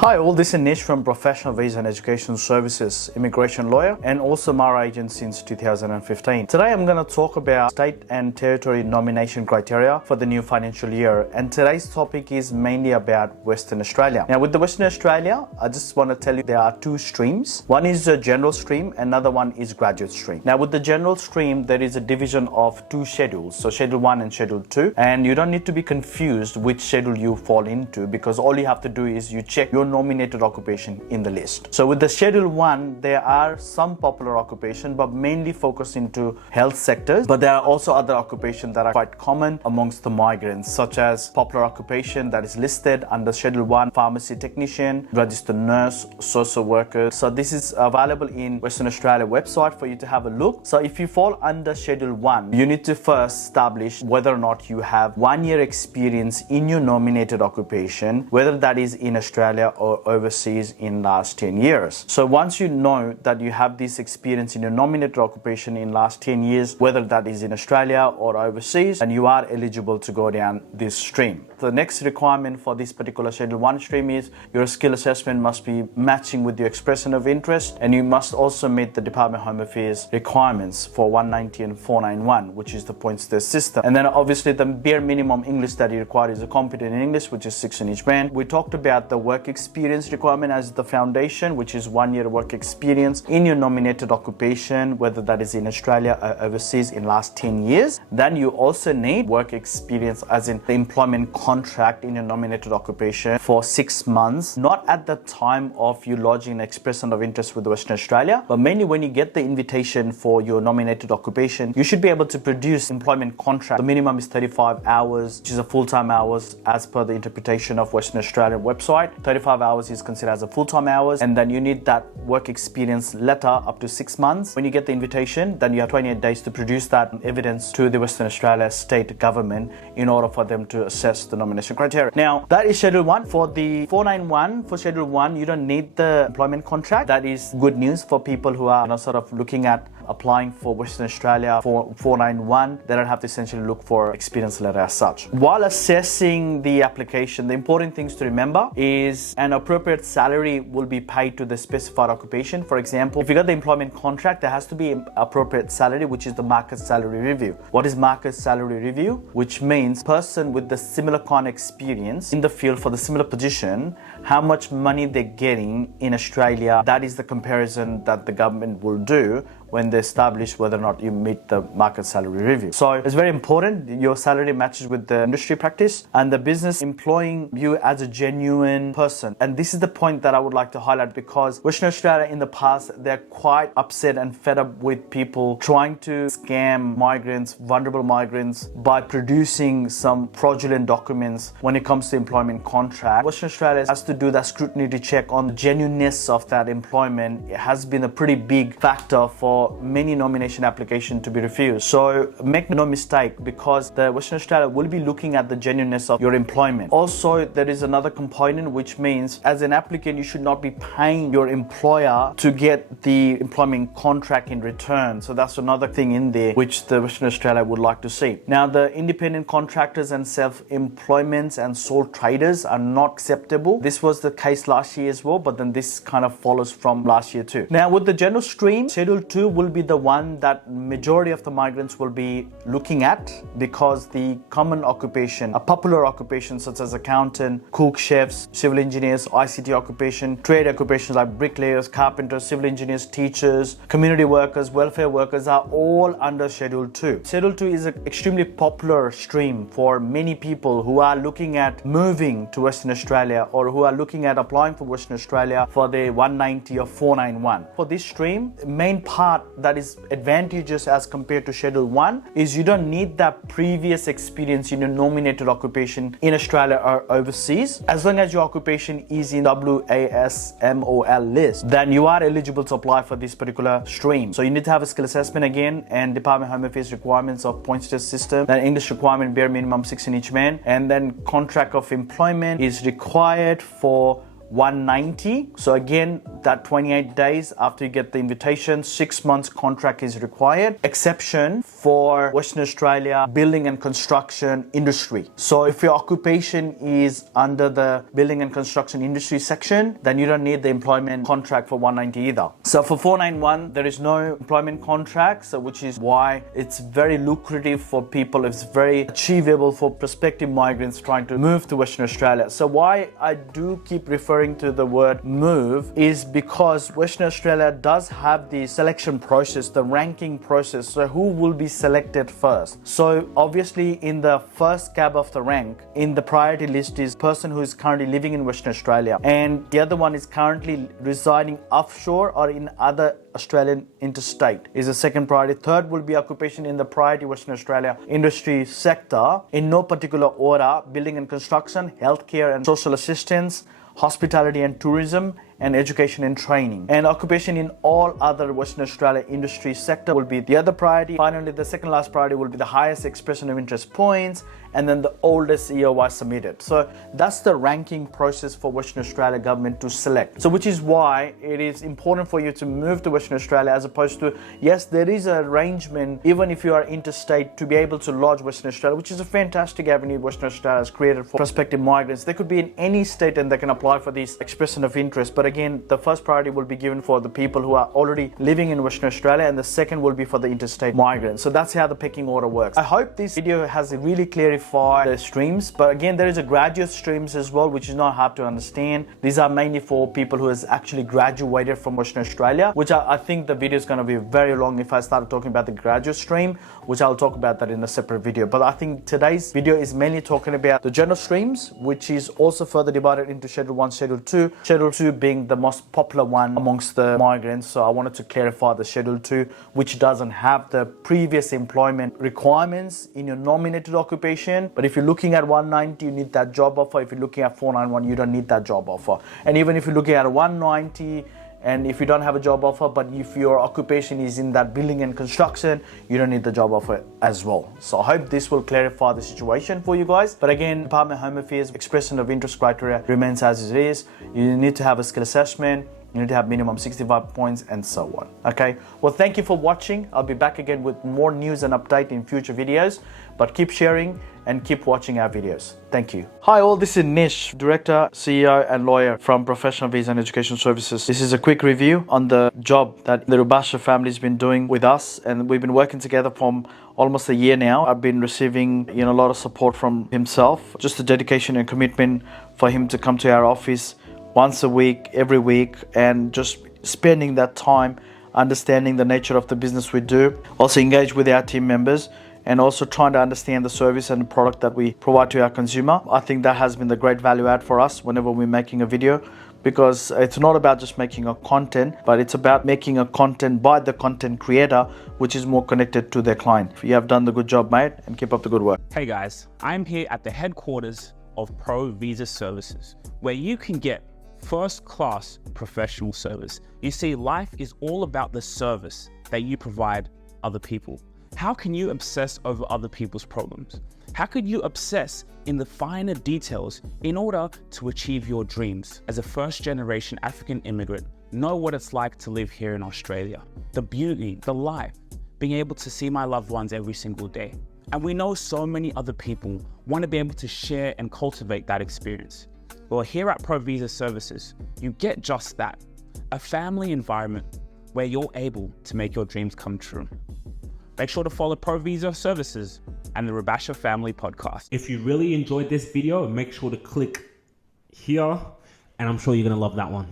Hi all, this is Nish from Professional Visa and Education Services, immigration lawyer and also Mara agent since 2015. Today I'm going to talk about state and territory nomination criteria for the new financial year, and today's topic is mainly about Western Australia. Now with the Western Australia, I just want to tell you there are two streams. One is a general stream, another one is graduate stream. Now with the general stream, there is a division of two schedules, so Schedule 1 and Schedule 2, and you don't need to be confused which schedule you fall into, because all you have to do is you check your nominated occupation in the list. So with the Schedule 1, there are some popular occupation, but mainly focused into health sectors. But there are also other occupations that are quite common amongst the migrants, such as popular occupation that is listed under Schedule 1, pharmacy technician, registered nurse, social worker. So this is available in Western Australia website for you to have a look. So if you fall under Schedule 1, you need to first establish whether or not you have 1 year experience in your nominated occupation, whether that is in Australia or overseas in last 10 years. So once you know that you have this experience in your nominated occupation in last 10 years, whether that is in Australia or overseas, and you are eligible to go down this stream. The next requirement for this particular Schedule 1 stream is your skill assessment must be matching with your expression of interest, and you must also meet the Department of Home Affairs requirements for 190 and 491, which is the points test system. And then obviously the bare minimum English that you require is a competent in English, which is 6 in each band. We talked about the work experience requirement as the foundation, which is 1 year work experience in your nominated occupation, whether that is in Australia or overseas in last 10 years. Then you also need work experience as in the employment contract in your nominated occupation for 6 months, not at the time of you lodging an expression of interest with Western Australia, but mainly when you get the invitation for your nominated occupation, you should be able to produce employment contract. The minimum is 35 hours, which is a full-time hours as per the interpretation of Western Australia website. 35 hours is considered as a full-time hours, and then you need that work experience letter up to 6 months. When you get the invitation, then you have 28 days to produce that evidence to the Western Australia state government in order for them to assess the nomination criteria. Now that is Schedule 1. For the 491, for Schedule 1, you don't need the employment contract. That is good news for people who are sort of looking at applying for Western Australia for 491. They don't have to essentially look for experience letter as such. While assessing the application, the important things to remember is an appropriate salary will be paid to the specified occupation. For example, if you got the employment contract, there has to be an appropriate salary, which is the market salary review. What is market salary review? Which means person with the similar kind of experience in the field for the similar position, how much money they're getting in Australia. That is the comparison that the government will do when they establish whether or not you meet the market salary review. So it's very important your salary matches with the industry practice and the business employing you as a genuine person. And this is the point that I would like to highlight, because Western Australia in the past, they're quite upset and fed up with people trying to scam migrants, vulnerable migrants, by producing some fraudulent documents when it comes to employment contract. Western Australia has to do that scrutiny to check on the genuineness of that employment. It has been a pretty big factor for many nomination applications to be refused. So make no mistake, because the Western Australia will be looking at the genuineness of your employment. Also, there is another component, which means as an applicant, you should not be paying your employer to get the employment contract in return. So that's another thing in there which the Western Australia would like to see. Now, the independent contractors and self-employments and sole traders are not acceptable. This was the case last year as well, but then this kind of follows from last year too. Now with the general stream, Schedule 2 will be the one that majority of the migrants will be looking at, because the common occupation, a popular occupation such as accountant, cook, chefs, civil engineers, ICT occupation, trade occupations like bricklayers, carpenters, civil engineers, teachers, community workers, welfare workers are all under Schedule 2. Schedule 2 is an extremely popular stream for many people who are looking at moving to Western Australia or who are looking at applying for Western Australia for the 190 or 491. For this stream, main part that is advantageous as compared to Schedule 1 is you don't need that previous experience in your nominated occupation in Australia or overseas. As long as your occupation is in WASMOL list, then you are eligible to apply for this particular stream. So you need to have a skill assessment again, and Department of Home Affairs requirements of points test system, then English requirement bare minimum 6 in each man, and then contract of employment is required for 190. So again, that 28 days after you get the invitation, 6 months contract is required. Exception for Western Australia building and construction industry. So if your occupation is under the building and construction industry section, then you don't need the employment contract for 190 either. So for 491, there is no employment contract, so which is why it's very lucrative for people. It's very achievable for prospective migrants trying to move to Western Australia. So why I do keep referring to the word move is because Western Australia does have the selection process, the ranking process. So who will be selected first? So obviously in the first cab of the rank in the priority list is person who is currently living in Western Australia, and the other one is currently residing offshore or in other Australian interstate is the second priority. Third will be occupation in the priority Western Australia industry sector in no particular order: building and construction, healthcare and social assistance, hospitality and tourism, and education and training. And occupation in all other Western Australia industry sector will be the other priority. Finally, the second last priority will be the highest expression of interest points, and then the oldest EOI submitted. So that's the ranking process for Western Australia government to select. So which is why it is important for you to move to Western Australia, as opposed to, yes, there is an arrangement even if you are interstate to be able to lodge Western Australia, which is a fantastic avenue Western Australia has created for prospective migrants. They could be in any state and they can apply for this expression of interest. But again, the first priority will be given for the people who are already living in Western Australia, and the second will be for the interstate migrants. So that's how the pecking order works. I hope this video has really clarified the streams, but again, there is a graduate streams as well, which is not hard to understand. These are mainly for people who has actually graduated from Western Australia, which I think the video is going to be very long if I started talking about the graduate stream, which I'll talk about that in a separate video. But I think today's video is mainly talking about the general streams, which is also further divided into Schedule 1, Schedule 2. Schedule 2 being the most popular one amongst the migrants. So I wanted to clarify the Schedule 2, which doesn't have the previous employment requirements in your nominated occupation. But if you're looking at 190, you need that job offer. If you're looking at 491, you don't need that job offer. And even if you're looking at a 190, and if you don't have a job offer, but if your occupation is in that building and construction, you don't need the job offer as well. So I hope this will clarify the situation for you guys. But again, Department of Home Affairs expression of interest criteria remains as it is. You need to have a skill assessment. You need to have minimum 65 points and so on. Okay, well, thank you for watching. I'll be back again with more news and update in future videos, but keep sharing and keep watching our videos. Thank you. Hi all, this is Nish, Director, CEO and Lawyer from Professional Visa and Education Services. This is a quick review on the job that the Rubasha family has been doing with us, and we've been working together for almost a year now. I've been receiving a lot of support from himself, just the dedication and commitment for him to come to our office once a week, every week, and just spending that time understanding the nature of the business we do. Also engage with our team members and also trying to understand the service and the product that we provide to our consumer. I think that has been the great value add for us whenever we're making a video, because it's not about just making a content, but it's about making a content by the content creator, which is more connected to their client. You have done the good job, mate, and keep up the good work. Hey guys, I'm here at the headquarters of Provisa Services, where you can get first-class professional service. You see, life is all about the service that you provide other people. How can you obsess over other people's problems? How could you obsess in the finer details in order to achieve your dreams? As a first-generation African immigrant, know what it's like to live here in Australia. The beauty, the life, being able to see my loved ones every single day. And we know so many other people want to be able to share and cultivate that experience. Well, here at Provisa Services, you get just that, a family environment where you're able to make your dreams come true. Make sure to follow Provisa Services and the Rubasha Family Podcast. If you really enjoyed this video, make sure to click here, and I'm sure you're gonna love that one.